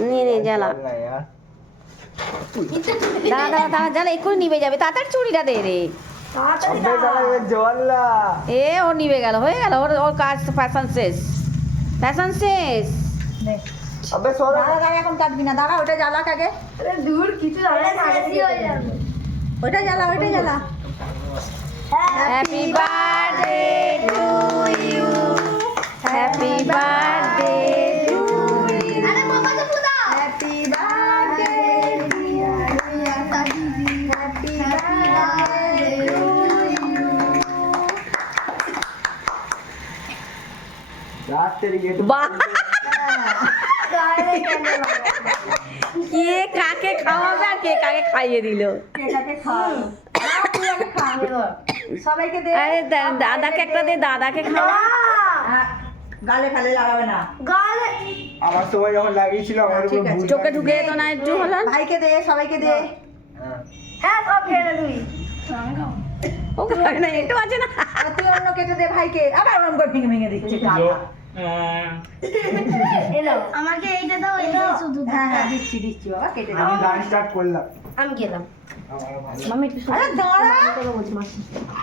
নিয়ে নে জ্বালা দাঁড়া দাঁড়া দাঁড়া জ্বালা এক্ষুনি নিভে যাবে তাড়াতাড়ি চুড়িটা দে রে এ ও নিভে গেল হয়ে গেল ওর ওর কাজ ফ্যাশন শেষ ফ্যাশন শেষ দাঁড়া দাঁড়া এখন কাটবি না দাঁড়া ওটা জ্বালাক আগে দূর কিছু ওটা জ্বালা ওইটা জ্বালা happy birthday to you happy birthday to you আরে বাবা তো পুদা happy birthday happy birthday to you বাহ কে কাকে খাওয়াবে আর কে কাকে খাইয়ে দিল কেটাকে খাওয়ালো তুই আগে খা সবাইকে দে আরে দাদাকে একটা দে দাদাকে খাওয়া গালে ফালে লাগাবে না গালে আমার সময় যখন লাগিয়েছিল আমার উপর ঠিক আছে। ভুল চোখে ঢুকে যেত না একটু হলো ভাইকে দে সবাইকে দে হ্যাঁ সব খেয়ে নে তুই ও খাবে না একটু আছে না আর তুই অন্য কেটে দে ভাইকে আবার ওরম করে ভেঙে ভেঙে দিচ্ছে গালটা। এলো আমাকে এইটা দাও এইটা শুধু হ্যাঁ হ্যাঁ দিচ্ছি দিচ্ছি বাবা কেটে দে আমি গান স্টার্ট করলাম আমি গেলাম আমার ভালো মামি একটু আরে দাঁড়া কথা বলছি মাসি